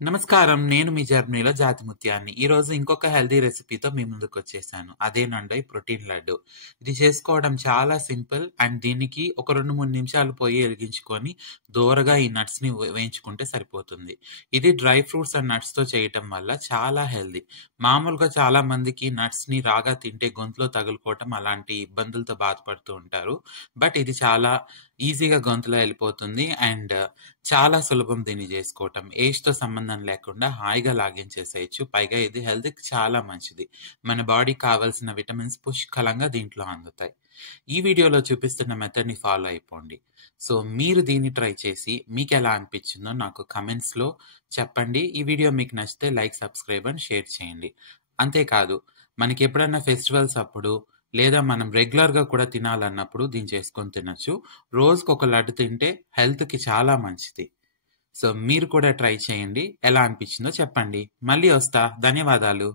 నమస్కారం. నేను మీ జర్మనీలో జాతిముత్యాన్ని. ఈరోజు ఇంకొక హెల్తీ రెసిపీతో మీ ముందుకొచ్చేసాను. అదేనండోయ్ ప్రోటీన్ లడ్డు. ఇది చేసుకోవడం చాలా సింపుల్ అండ్ దీనికి ఒక 2, 3 నిమిషాలు పొయ్యి వెలిగించుకొని దోరగా ఈ నట్స్‌ని వేయించుకుంటే సరిపోతుంది. ఇది డ్రై ఫ్రూట్స్ అండ్ నట్స్‌తో చేయటం వల్ల చాలా హెల్తీ. మామూలుగా చాలా మందికి నట్స్‌ని రాగా తింటే గొంతులో తగులుకోవటం అలాంటి ఇబ్బందులతో బాధపడుతూ ఉంటారు. బట్ ఇది చాలా ఈజీగా గొంతులో వెళ్ళిపోతుంది అండ్ చాలా సులభం దీన్ని చేసుకోవటం. ఏజ్‌తో సంబంధం లేకుండా హాయిగా లాగించేసేయొచ్చు. పైగా ఇది హెల్త్‌కి చాలా మంచిది. మన బాడీకి కావాల్సిన విటమిన్స్ పుష్కలంగా దీంట్లో అందుతాయి. ఈ వీడియోలో చూపిస్తున్న మెథడ్‌ని ఫాలో అయిపోండి. సో, మీరు దీన్ని ట్రై చేసి మీకెలా అనిపించిందో నాకు కామెంట్స్‌లో చెప్పండి. ఈ వీడియో మీకు నచ్చితే లైక్, సబ్స్క్రైబ్ అండ్ షేర్ చేయండి. అంతేకాదు మనకెప్పుడైనా ఫెస్టివల్స్ అప్పుడు లేదా మనం రెగ్యులర్‌గా కూడా తినాలన్నప్పుడు దీన్ని చేసుకొని తినొచ్చు. రోజుకొక లడ్డు తింటే హెల్త్‌కి చాలా మంచిది. సో, మీరు కూడా ట్రై చేయండి. ఎలా అనిపించిందో చెప్పండి. మళ్ళీ వస్తా. ధన్యవాదాలు.